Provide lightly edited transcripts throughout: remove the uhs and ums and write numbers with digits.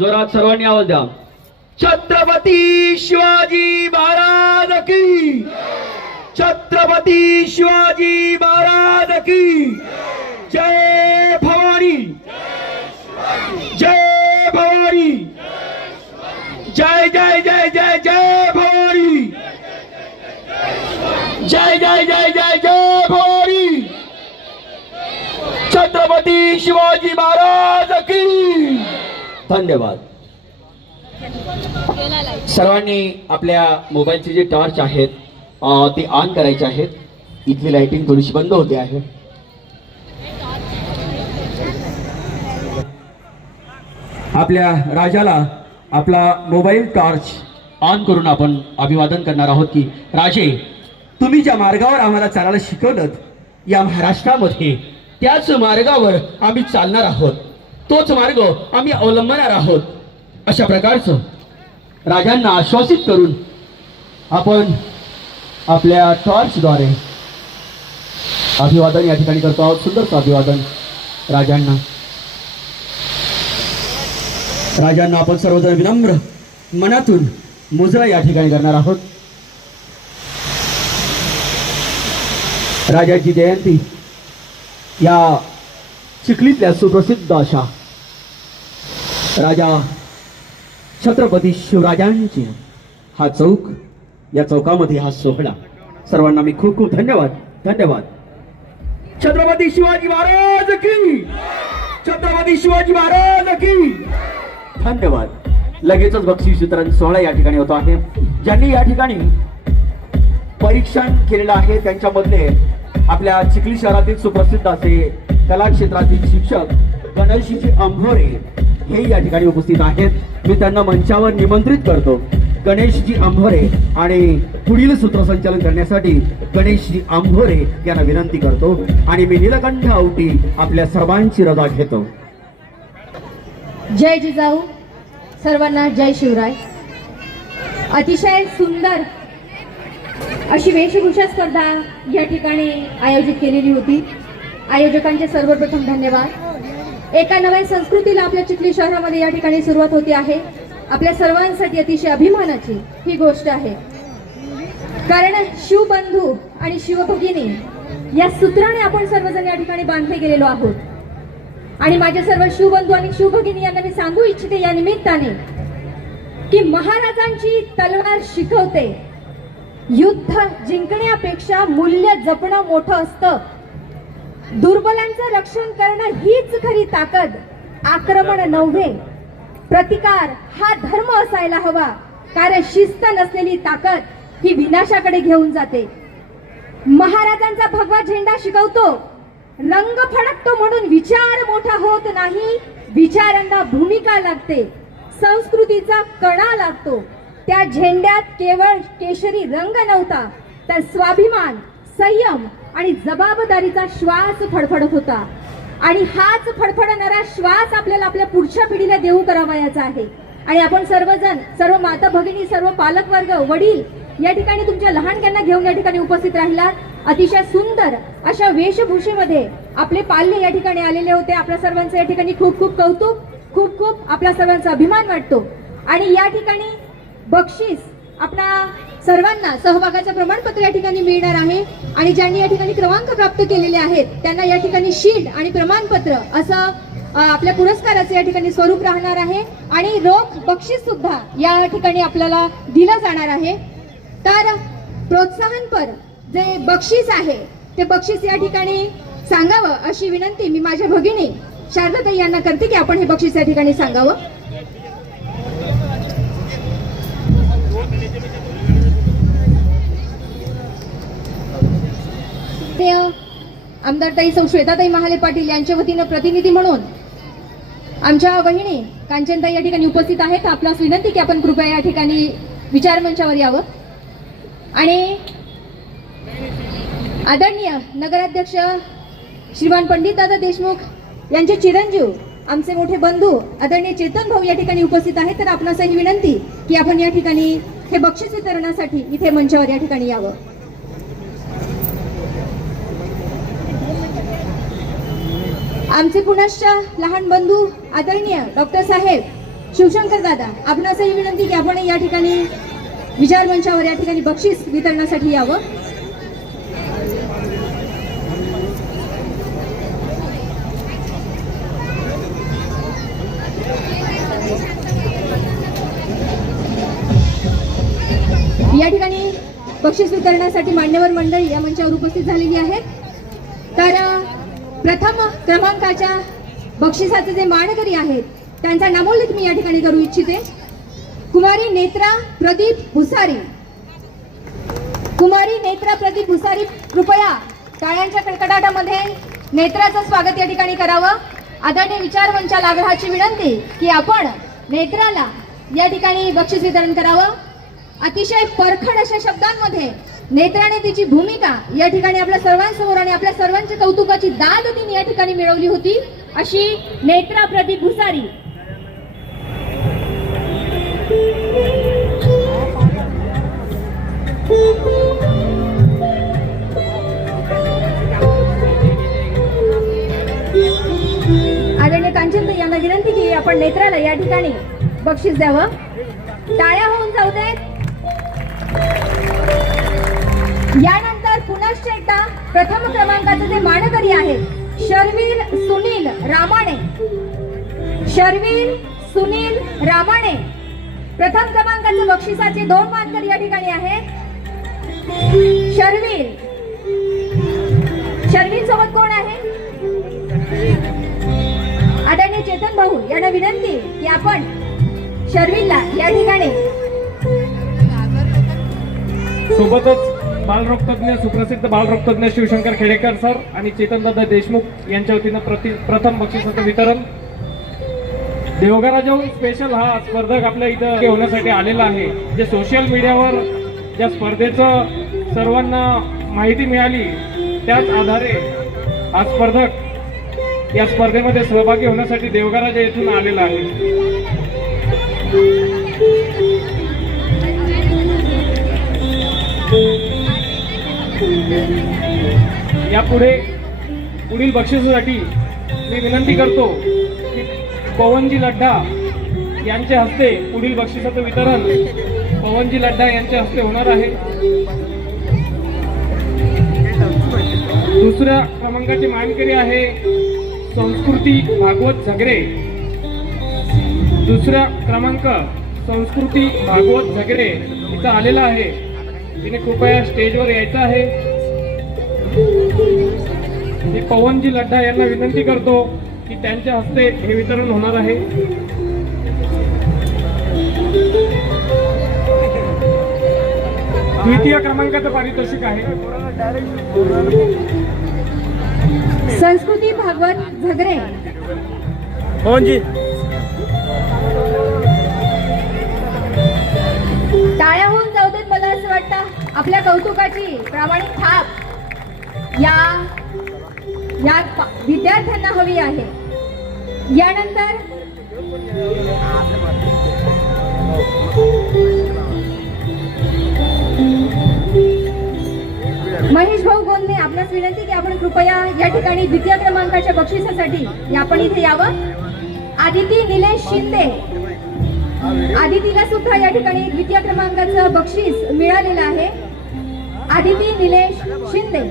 जोरात सर्वांनी आवाज द्या. छत्रपती शिवाजी महाराज की, छत्रपती शिवाजी महाराज की जय भवानी, जय भवानी, जय जय जय जय जय भवानी, जय जय जय जय जय भवानी, छत्रपती शिवाजी महाराज की. धन्यवाद. सर्वांनी आपल्या मोबाईलचे जे टॉर्च आहेत ते ऑन करायचे आहेत. इथली लाइटिंग थोडीशी बंद होते आहे. आपल्या राजाला आपला मोबाईल टॉर्च ऑन करून आपण अभिवादन करणार आहोत की राजे, तुम्ही ज्या मार्गावर आम्हाला चालायला शिकवलं या महाराष्ट्रामध्ये त्याच मार्गावर आम्ही चालणार आहोत, तोच मार्ग आम्ही अवलंबणार आहोत. अशा प्रकारचं राजांना आश्वासित करून आपण आपल्या टॉर्चद्वारे अभिवादन या ठिकाणी करतो आहोत. सुंदरचं अभिवादन राजांना. राजांना आपण सर्वजण विनम्र मनातून मुजरा या ठिकाणी करणार आहोत. राजाची जयंती या चिखलीतल्या सुप्रसिद्ध अशा राजा छत्रपती शिवराजांची हा चौक या चौकामध्ये हा सोहळा. सर्वांना मी खूप खूप धन्यवाद. धन्यवाद. छत्रपती शिवाजी महाराज की, छत्रपती शिवाजी महाराज की. धन्यवाद. लगेचच बक्षीस वितरण सोहळा या ठिकाणी होतो आहे. ज्यांनी या ठिकाणी परीक्षण केलेलं आहे त्यांच्यामधले आपल्या चिखली शहरातील सुप्रसिद्ध असे कला क्षेत्रातील शिक्षक गणेशजी अंभोरे हे या ठिकाणी उपस्थित आहेत. मी त्यांना मंचावर निमंत्रित करतो. गणेशजी अंभोरे आणि पुढील सूत्रसंचालन करण्यासाठी गणेशजी अंभोरे यांना विनंती करतो आणि मी नीलकंठ आवटी आपल्या सर्वांची रजा घेतो. जय जिजाऊ. सर्वांना जय शिवराय. अतिशय सुंदर अशी वेशभूषा स्पर्धा या ठिकाणी आयोजित केलेली होती. आयोजकांचे सर्वप्रथम धन्यवाद. एका नव्या संस्कृतीला आपल्या चिखली शहरामध्ये या ठिकाणी सुरुवात होती आहे. आपल्या सर्वांसाठी अतिशय अभिमानाची ही गोष्ट आहे, कारण शिवबंधू आणि शिवभगिनी या सूत्राने आपण सर्वजण या ठिकाणी बांधले गेलेलो आहोत. आणि माझे सर्व शिवबंधू आणि शिवभगिनी यांना मी सांगू इच्छिते या निमित्ताने की महाराजांची तलवार शिकवते, युद्ध जिंकण्यापेक्षा मूल्य जपणं मोठं असतं. दुर्बलांचं रक्षण करणं हीच खरी ताकद, आक्रमण नव्हे. प्रतिकार हा धर्म असायला हवा, कारण शिस्त नसलेली ताकद ही विनाशाकडे घेऊन जाते. महाराजांचा भगवा झेंडा शिकवतो, रंग फडकतो म्हणून विचार मोठा होत नाही, विचारांना भूमिका लागते, संस्कृतीचा कणा लागतो. त्या झेंड्यात केवळ केशरी रंग नव्हता, तर स्वाभिमान, संयम आणि जबाबदारीचा श्वास फडफडत होता. आणि हाच फडफडणारा श्वास आपल्याला आपल्या पुढच्या पिढीला देऊ करावयाचा आहे. आणि आपण सर्वजण, सर्व माता भगिनी, सर्व पालकवर्ग, वडील या ठिकाणी तुमच्या लहानग्यांना घेऊन या ठिकाणी उपस्थित राहिलात. अतिशय सुंदर अशा वेशभूषेमध्ये आपले पाल्य या ठिकाणी आलेले होते. आपल्या सर्वांचं या ठिकाणी खूप खूप कौतुक, खूप खूप आपल्या सर्वांचा अभिमान वाटतो. आणि या ठिकाणी बक्षीस आपल्या सर्वांना सहभागाचं प्रमाणपत्र या ठिकाणी मिळणार आहे. आणि ज्यांनी या ठिकाणी क्रमांक प्राप्त केलेले आहेत त्यांना या ठिकाणी शील्ड आणि प्रमाणपत्र असं आपल्या पुरस्काराचे या ठिकाणी स्वरूप राहणार आहे. आणि रोख बक्षीस सुद्धा या ठिकाणी आपल्याला दिलं जाणार आहे. तर प्रोत्साहनपर जे बक्षीस आहे ते बक्षीस या ठिकाणी सांगावं अशी विनंती मी माझ्या भगिनी शारदाताई यांना करते की आपण हे बक्षीस या ठिकाणी सांगावं. आमदार ताई सौ श्वेताताई महाले पाटील यांच्या वतीनं प्रतिनिधी म्हणून आमच्या वहिनी कांचनताई या ठिकाणी उपस्थित आहेत. आपल्यास विनंती की आपण कृपया या ठिकाणी विचारमंचावर यावं. आणि आदरणीय नगराध्यक्ष श्रीमान पंडित दादा देशमुख यांचे चिरंजीव आमचे मोठे बंधू आदरणीय चेतन भाऊ या ठिकाणी उपस्थित आहेत. तर आपणास ही विनंती की आपण या ठिकाणी हे बक्षीस वितरणासाठी इथे मंचावर या ठिकाणी यावं. आमचे पुनश्च लहान बंधू आदरणीय डॉक्टर साहेब शिवशंकर दादा, आपणास ही विनंती की आपण या ठिकाणी विचार मंचावर या ठिकाणी बक्षीस वितरणासाठी यावं. या ठिकाणी बक्षीस वितरणासाठी मान्यवर मंडळी या मंचावर उपस्थित झालेली आहेत. तर प्रथम क्रमांकाच्या बक्षिसाचे जे मानकरी आहेत त्यांचा नामोल्लेख मी या ठिकाणी करू इच्छिते. कुमारी नेत्रा प्रदीप भुसारी. कुमारी नेत्रा प्रदीप भुसारी, कृपया टाळ्यांच्या कडकडाटामध्ये नेत्राचं स्वागत या ठिकाणी करावं. आदरणीय विचार मंचाला आग्रहाची विनंती की आपण नेत्राला या ठिकाणी बक्षीस वितरण करावं. अतिशय परखड अशा शब्दांमध्ये नेत्राने तिची भूमिका या ठिकाणी आपल्या सर्वांसमोर आणि आपल्या सर्वांच्या कौतुकाची दाद तिने या ठिकाणी मिळवली होती. अशी नेत्रा प्रदीप भुसारी. आदरणीय कांचनताई यांना विनंती की आपण नेत्राला या ठिकाणी बक्षीस द्यावं. टाळ्या होऊन जाऊ देत. यानंतर पुनश्च एकदा प्रथम क्रमांकाचे जे मानकरी आहेत शर्विल सुनील रामाणे. शर्विल सुनील रामाणे प्रथम क्रमांकाचे बक्षिसाचे 2 मानकरी या ठिकाणी आहेत. शर्विल शर्विल सोबत कोण आहे? आदरणीय चेतन भाऊ यांना विनंती की आपण शर्विलला या ठिकाणी सोबतच बालरोगतज्ञ सुप्रसिद्ध बालरोगतज्ञ शिवशंकर खेडेकर सर आणि चेतनदादा देशमुख यांच्या वतीनं प्रथम बक्षिसाचं वितरण. देवघराजवळून स्पेशल हा स्पर्धक आपल्या इथं होण्यासाठी आलेला आहे. जे सोशल मीडियावर या स्पर्धेचं सर्वांना माहिती मिळाली त्याच आधारे हा स्पर्धक या स्पर्धेमध्ये सहभागी होण्यासाठी देवघराच्या येथून आलेला आहे. यापुढे पुढील बक्षिसासाठी मी विनंती करतो की पवनजी लड्डा यांच्या हस्ते पुढील बक्षिसाचं वितरण पवनजी लड्डा यांच्या हस्ते होणार आहे. दुसऱ्या क्रमांकाचे मानकरी आहे संस्कृती भागवत झगरे. दुसरा क्रमांक संस्कृती भागवत झगरे इथं आलेला आहे. तिने कृपया स्टेजवर यायचं आहे. मी पवनजी लड्डा यांना विनंती करतो की त्यांच्या हस्ते हे वितरण होणार आहे. द्वितीय क्रमांकाचं पारितोषिक आहे संस्कृती भागवत झगरे. पवनजी टाळ्या होऊन जाऊ देत. मला असं वाटतं आपल्या कौतुकाची प्रामाणिक थाप या विद्यार्थ्यांना हवी आहे. यानंतर महेश भाऊ गोंदे आपल्यास विनंती की आपण कृपया या ठिकाणी द्वितीय क्रमांकाच्या बक्षिसासाठी आपण इथे यावं. आदिती निलेश शिंदे, आदितीला सुद्धा या ठिकाणी द्वितीय क्रमांकाचं बक्षीस मिळालेलं आहे. आदिती निलेश शिंदे.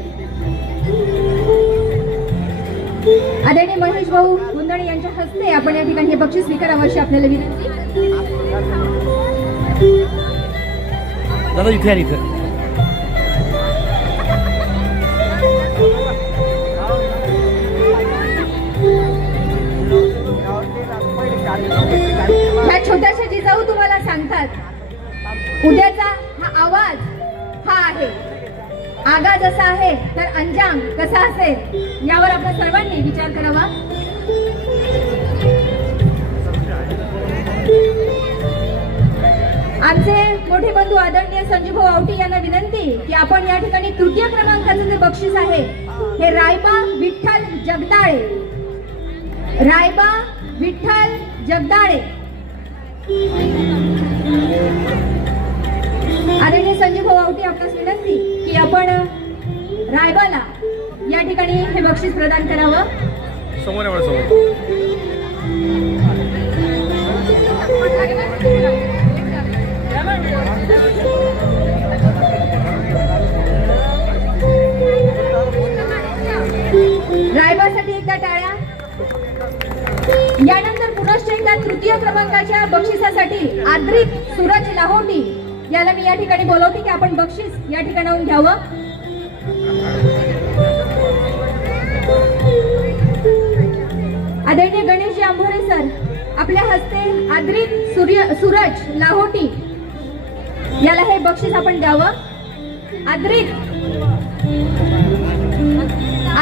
आदरणीय महेश भाऊ गुंदणे यांच्या हस्ते आपण या ठिकाणी हे बक्षीस स्वीकारावं अशी आपल्याला विनंती. दादा इथे आणि इथे ह्या छोट्याशा जिजाऊ तुम्हाला सांगतात उद्याचा हा आवाज हा आहे. आगाज असा आहे तर अंजाम कसा असेल यावर आपण सर्वांनी विचार करावा. आमचे मोठे बंधू आदरणीय संजीवभाऊ आवटी यांना विनंती की आपण या ठिकाणी तृतीय क्रमांकाचं जे बक्षीस आहे हे रायबा विठ्ठल जगदाळे, रायबा विठ्ठल जगदाळे. आदरणीय संजीवभाऊ आवटी आपल्यास विनंती की आपण रायबाला या ठिकाणी हे बक्षीस प्रदान करावं. रायबासाठी एकदा टाळ्या. यानंतर पुनश्च एकदा तृतीय क्रमांकाच्या बक्षिसासाठी आद्रिक सूरज लाहोटी याला मी या ठिकाणी बोलवते की आपण बक्षीस या ठिकाणाहून घ्यावं. आदरणीय गणेशजी आंभोरे सर आपल्या हस्ते आद्रिक सूरज लाहोटी याला हे बक्षीस आपण द्यावं.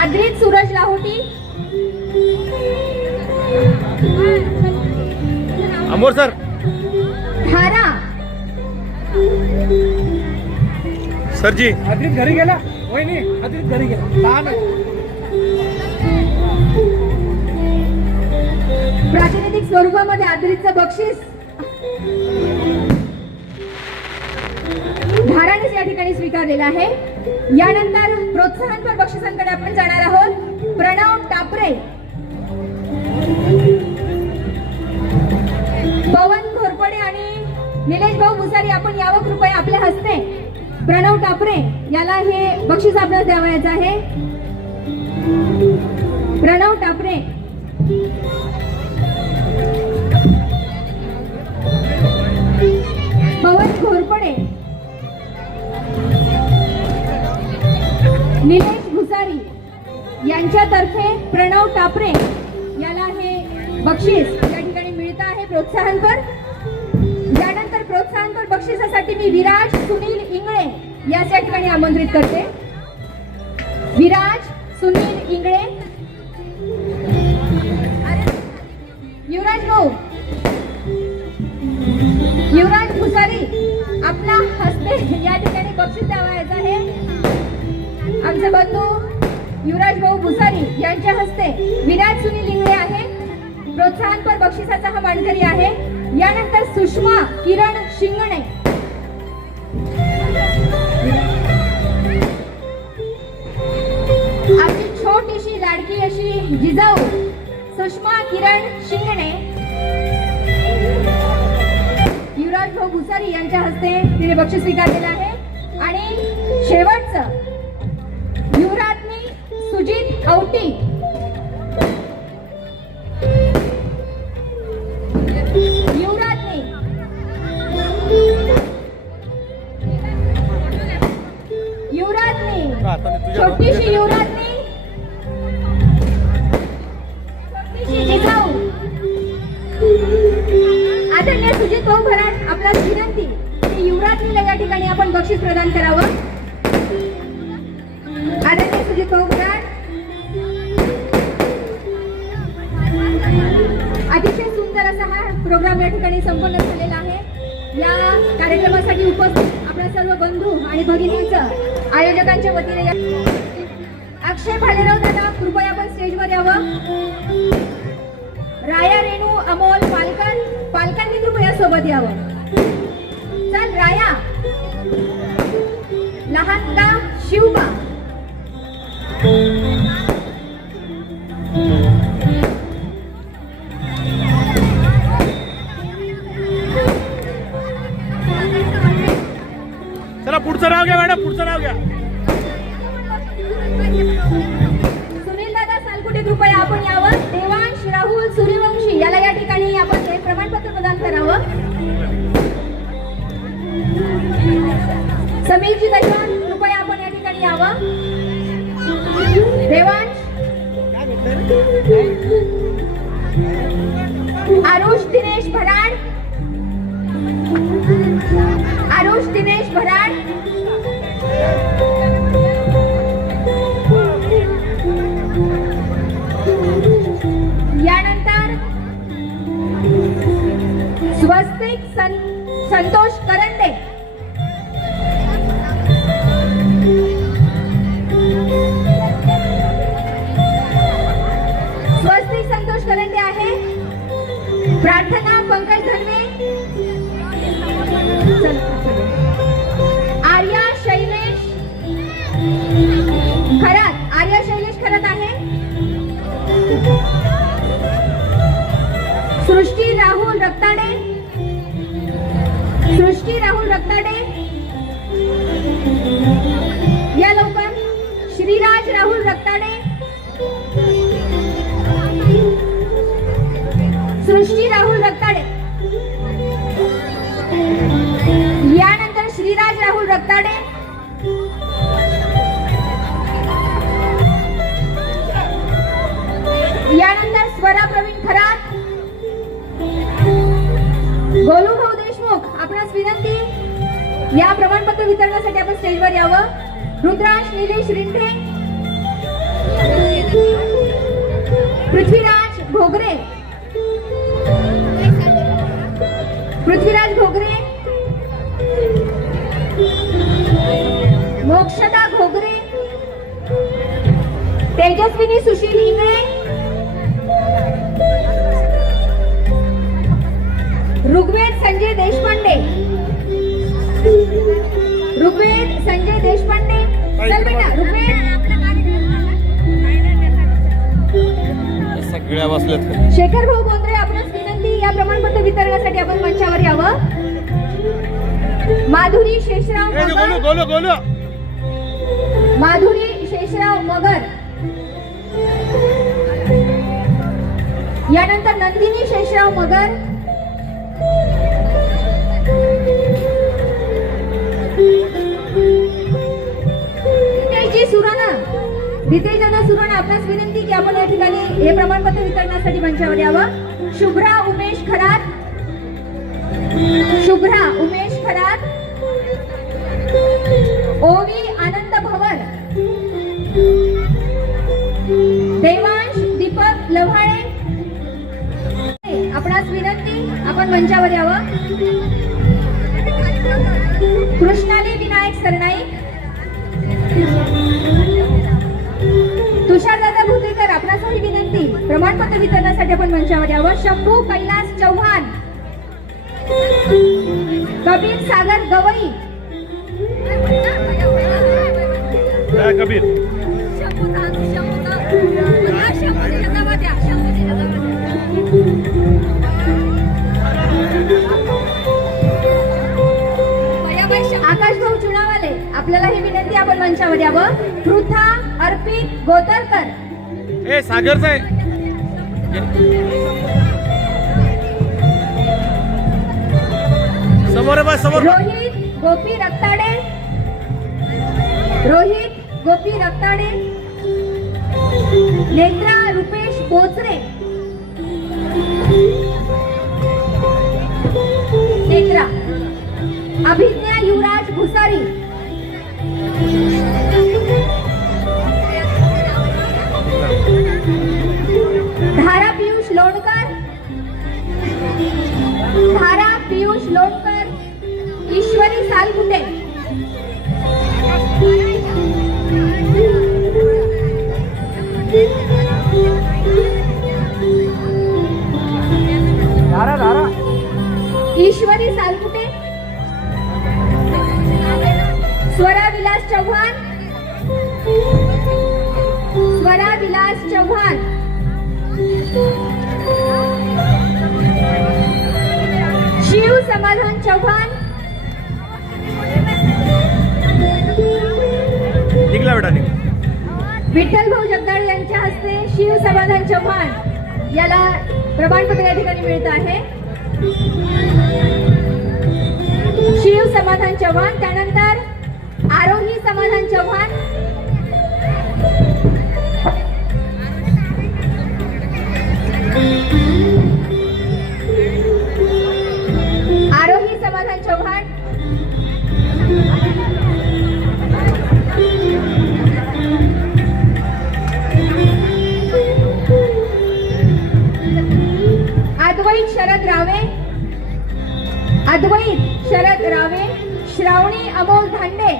आद्रिक सूरज लाहोटी. अमोर सर धारा सरजी आदित घरी गेला. वहिनी आदित घरी गेला. प्रातिनिधिक स्वरूपामध्ये आद्रिकचं बक्षीस धारानेच या ठिकाणी स्वीकारलेलं आहे. यानंतर प्रोत्साहनपर बक्षिसांकडे आपण जाणार आहोत. प्रणव टापरे, पवन घोरपडे आणि निलेश भाऊ मुसारी आपण यावं कृपया. आपल्या हस्ते प्रणव टापरे याला हे बक्षीस आपल्याला द्यावयाचं आहे. प्रणव टापरे, पवन घोरपडे, निलेश भुसारी यांच्यातर्फे प्रणव टापरे याला हे बक्षीस या ठिकाणी मिळत आहे प्रोत्साहनपर. यानंतर प्रोत्साहनपर बक्षिसासाठी मी विराज सुनील इंगळे याच या ठिकाणी आमंत्रित करते. विराज सुनील इंगळे, युवराज भाऊ, युवराज भुसारी आपला हस्ते या ठिकाणी बक्षीस द्यावायचं आहे. आमचे बंधू युवराज भाऊ भुसारी यांच्या हस्ते विराज सुनील इंगळे आहे प्रोत्साहनपर बक्षिसाचा हा मानकरी आहे. यानंतर सुषमा किरण शिंगणे, आपली छोटीशी लाडकी अशी जिजाऊ सुषमा किरण शिंगणे युवराज भाऊ भुसारी यांच्या हस्ते तिने बक्षीस स्वीकारलेलं आहे. आणि शेवटचं युवराज्ञी सुजित औटी, युवराज्ञी युवराज्ञी छोटीशी युवराज्ञी छोटीशी जिजाऊ आदरणीय सुजित भाऊ भराड, आपला विनंती की युवराज्ञीला या ठिकाणी आपण बक्षीस प्रदान करावं. आदरणीय सुजित भाऊ भराड, अतिशय सुंदर असा हा प्रोग्राम या ठिकाणी संपन्न झालेला आहे. या कार्यक्रमासाठी उपस्थित आपल्या सर्व बंधू आणि भगिनींचं आयोजकांच्या वतीने अक्षय भालेराव दादा कृपया आपण स्टेजवर यावं. राया रेणू अमोल पालकांनी कृपया सोबत यावं. चल राया, लहानगा शिवबा, चला पुढचं नाव घ्या मॅडम, पुढचं नाव घ्या. सुनील दादा सालकुटे कृपया आपण यावं. देवांश राहुल सूर्यवंशी याला या ठिकाणी आपण हे प्रमाणपत्र प्रदान करावं. समीरजी दैवान कृपया आपण या ठिकाणी यावं. देवांश, आरुष दिनेश भराड, आरुष दिनेश भराड, यानंतर स्वस्तिक संतोष करंडे, स्वस्तिक संतोष करंडे आहे. प्रार्थना पंकज धनवे, आर्या शैलेश खरात, आर्या शैलेश खरात आहे. सृष्टी राहुल रक्ताडे, सृष्टी राहुल रक्ताडे या लवकर. श्रीराज राहुल रक्ताडे, सृष्टी राहुल रक्ताडे, यानंतर श्रीराज राहुल रक्ताडे, यानंतर स्वरा प्रवीण खरात, गोलू भाऊ देशमुख, आपणास विनंती या प्रमाणपत्र वितरणासाठी आपण स्टेजवर यावं. रुद्रांश निलेश रिंढे, पृथ्वीराज घोगरे, पृथ्वीराज घोगरे, मोक्षदा घोगरे, तेजस्विनी सुशील इंगळे, ऋग्वेद संजय देशपांडे, ऋग्वेद संजय देशपांडे, चल बेटा ऋग्वेद. सगळ्या बसल्यात. शेखर भाऊ बोंद्रे, आपणास विनंती या प्रमाणपत्र वितरणासाठी आपण मंचावर यावं. माधुरी शेषराव मगर, गोलू गोलू, माधुरी शेषराव मगर, यानंतर नंदिनी शेषराव मगर, धनंजय सुराणा, रितेश दादा सुराणा, आपणास विनंती की आपण या ठिकाणी हे प्रमाणपत्र वितरणासाठी मंचावर यावं. शुभ्रा उमेश खरात, शुभ्रा उमेश खरात, ओवी आनंद भवन, देवांश दीपक लव्हाळे, आपणास विनंती आपण मंचावर यावं. कृष्णाली विनायक सरनाईक, तुषारदादा भुतेकर, आपणासही विनंती प्रमाणपत्र वितरणासाठी आपण मंचावर यावं. शंभू कैलास चव्हाण, कबीर सागर गवई, कबीर आकाश भाऊ चुनावाले, आपल्याला ही विनंती आपण मंचावर यावं. पृथा अर्पित गोतरकर, ए सागरचा आहे समोर आहे बा, समोर रोहित गोपी रक्ताडे, रोहित गोपी रक्ताडे, नेत्रा रुपेश बोचरे, नेत्रा, अभिज्ञा युवराज भुसारी, धारा पियुष लोणकर, धारा पियुष लोणकर, ईश्वरी सालगुटे, ईश्वरी सालकुटे, स्वरा विलास चव्हाण, स्वरा विलास चव्हाण, शिव समाधान चव्हाण, निघला बेटा निघ. विठ्ठल भाऊ जगदाळे यांच्या हस्ते शिव समाधान चव्हाण याला प्रमाणपत्र या ठिकाणी मिळत आहे. शिव समाधान चव्हाण, त्यानंतर आरोही समाधान चव्हाण, आरोही समाधान चव्हाण, अद्वैत शरद रावे, अद्वैत शरद रावे, श्रावणी अमोल धांडे,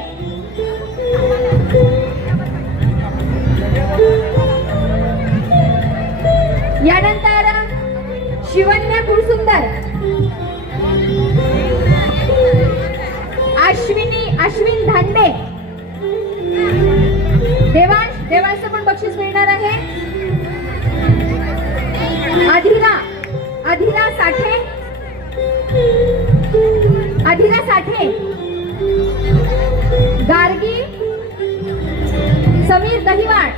यानंतर शिवन्य कुळसुंदर, अश्विन धांडे, देवांश पण बक्षीस मिळणार आहे. अधिरा साठे, गार्गी समीर दहिवाळ,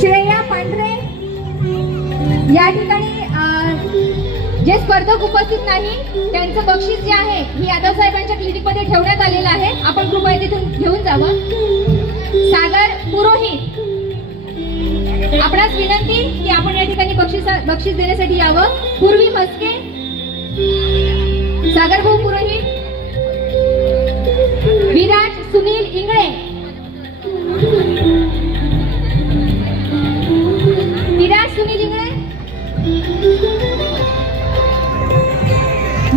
श्रेया पांढरे. या ठिकाणी जे स्पर्धक उपस्थित नाही त्यांचं बक्षीस जे आहे ही यादव साहेबांच्या क्लिनिक मध्ये ठेवण्यात आलेलं आहे. आपण कृपया तिथून घेऊन जावं. सागर पुरोहित, आपणास विनंती की आपण या ठिकाणी बक्षीस देण्यासाठी यावं. पूर्वी मस्के, सागर भाऊ पुरोहित, विराज सुनील इंगळे,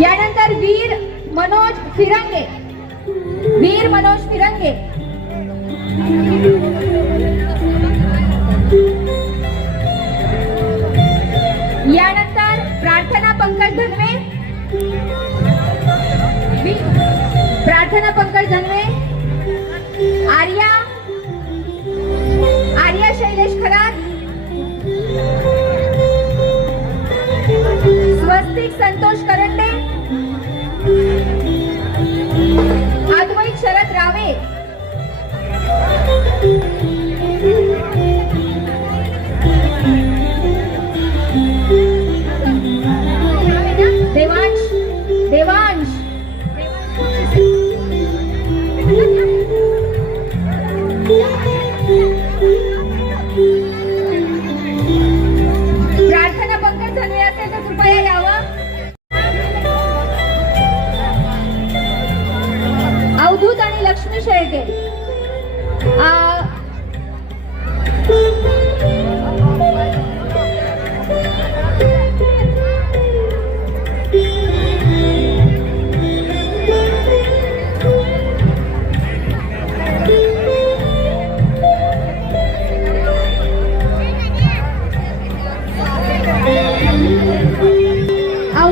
यानंतर वीर मनोज फिरंगे, यानंतर प्रार्थना पंकज धनवे, आर्या शैलेश खरात, स्वस्तिक संतोष करंडे, अद्वैत शरद रावे,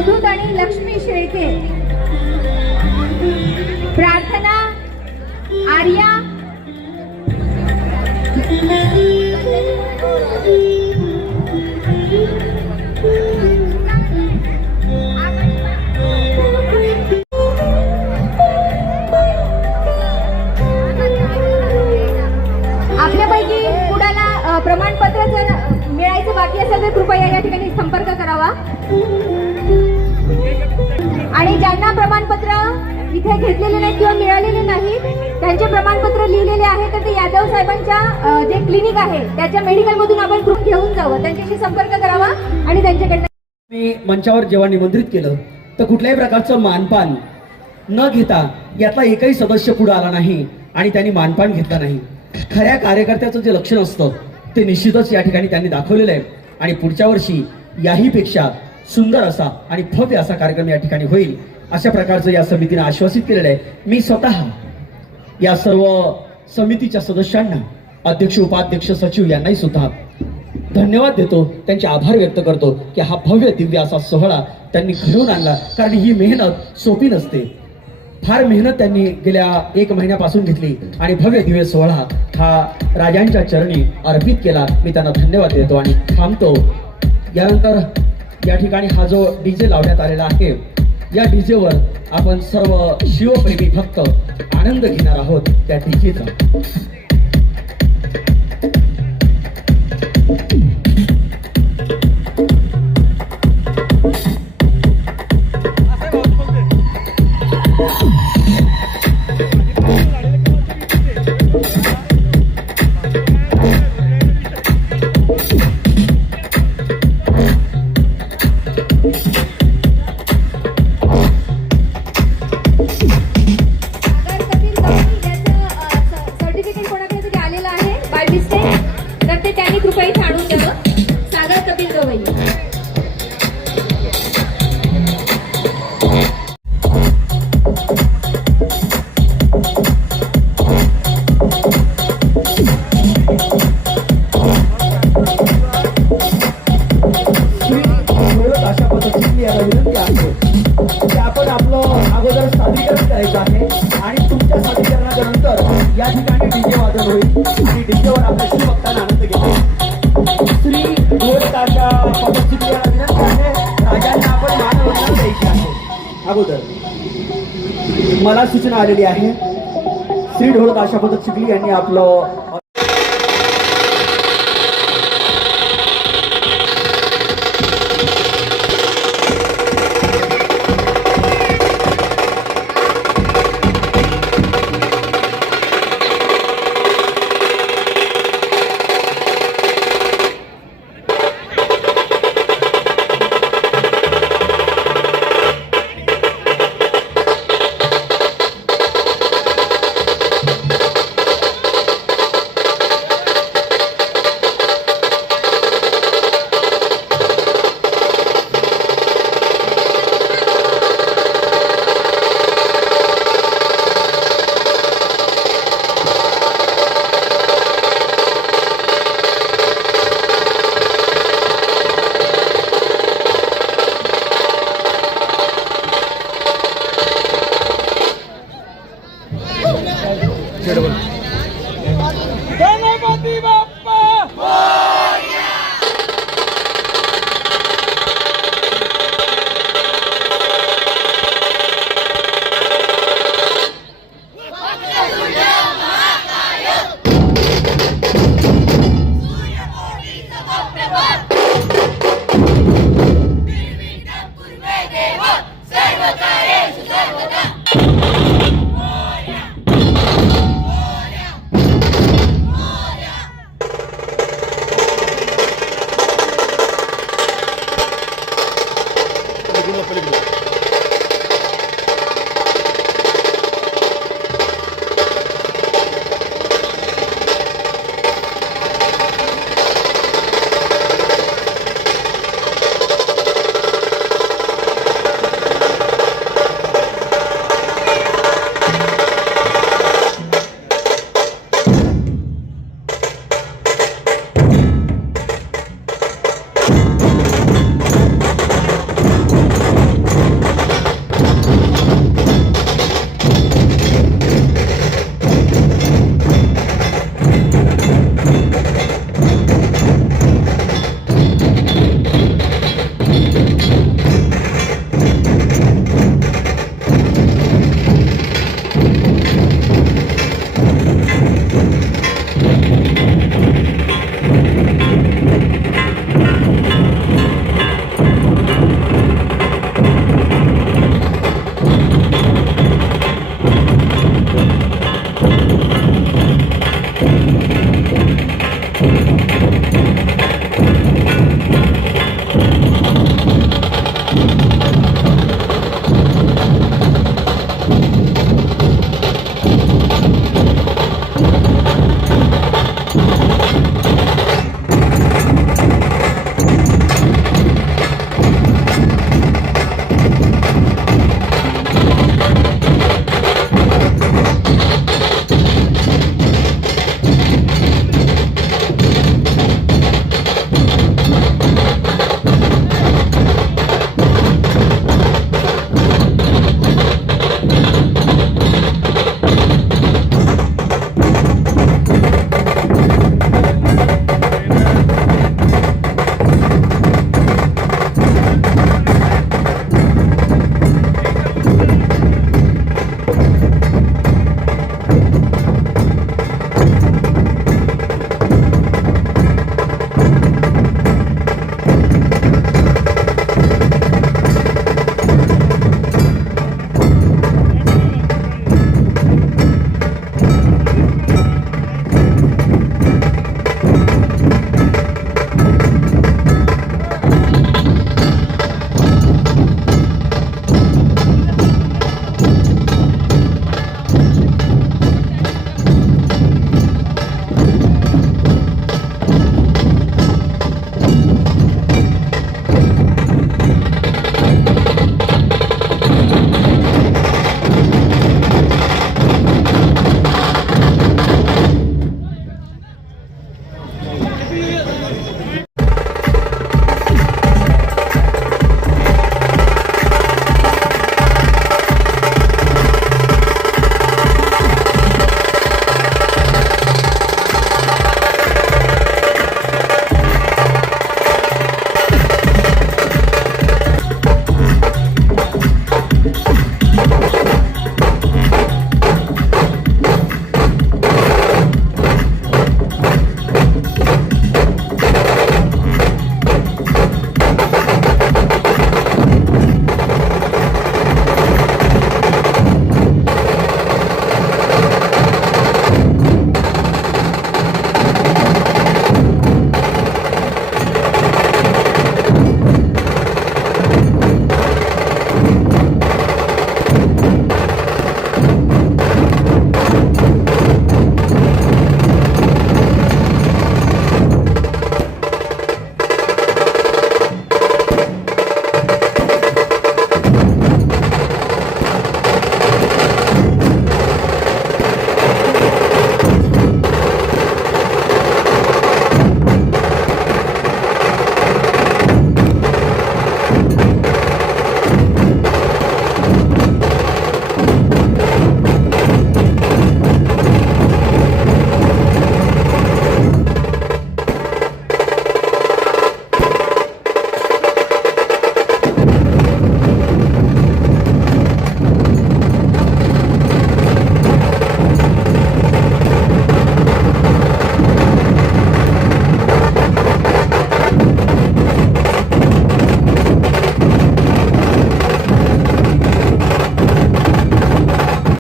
अवधूत आणि लक्ष्मी शेळके, प्रार्थना, आर्या, आपल्यापैकी कुणाला प्रमाणपत्र जर मिळायचं बाकी असेल तर कृपया या ठिकाणी संपर्क करावा. आणि ज्यांना प्रमाणपत्र इथे घेतलेले नाही किंवा मिळालेले नाही त्यांचे प्रमाणपत्र लिहिलेले आहे तर ते यादव साहेबांच्या जे क्लिनिक आहे त्याच्या मेडिकल मधून आपण ग्रुप घेऊन जावं, त्यांच्याशी संपर्क करावा आणि त्यांच्याकडनं. मी मंचावर जेव्हा निमंत्रित केलं तर कुठल्याही प्रकारचं मानपान न घेता यातला एकही सदस्य पुढे आला नाही आणि त्यांनी मानपान घेतला नाही. खऱ्या कार्यकर्त्याचं जे लक्षण असतं ते निश्चितच या ठिकाणी त्यांनी दाखवलेलं आहे आणि पुढच्या वर्षी याहीपेक्षा सुंदर असा आणि भव्य असा कार्यक्रम या ठिकाणी होईल अशा प्रकारचं या समितीने आश्वासित केलेलं आहे. मी स्वतः या सर्व समितीच्या सदस्यांना, अध्यक्ष, उपाध्यक्ष, सचिव यांनाही सुद्धा धन्यवाद देतो, त्यांचे आभार व्यक्त करतो की हा भव्य दिव्य असा सोहळा त्यांनी घडवून आणला. कारण ही मेहनत सोपी नसते, फार मेहनत त्यांनी गेल्या 1 महिन्यापासून घेतली आणि भव्य दिव्य सोहळा हा राजांच्या चरणी अर्पित केला. मी त्यांना धन्यवाद देतो आणि थांबतो. यानंतर या ठिकाणी हा जो डीजे लावण्यात आलेला आहे या डीजेवर आपण सर्व शिवप्रेमी भक्त आनंद घेणार आहोत त्या डीजेचा. सर्टिफिकेट कोणाकडे तरी आलेलं आहे बाय मिस्टेक तर ते त्यांनी कृपया इथे आणून द्यावं. सागर कपिल गवई. अशा पद्धतीने याला विनंती आहे की आपण आपलं अगोदर सादरीकरण करायचं आहे आणि तुमच्या सादरीकरणाच्या नंतर या ठिकाणी डीजे वादन होईल आणि डीजेवर आपल्या शिवभक्तांना आनंद घेतो. श्री ढोलकाच्या पद्धतीने याला विनंती आहे, राजांना आपण मानवंदना द्यायची आहे. अगोदर मला सूचना आलेली आहे, श्री ढोलक आशा पद्धत शिकली यांनी आपलं गणपती बाप्पा पलीकडे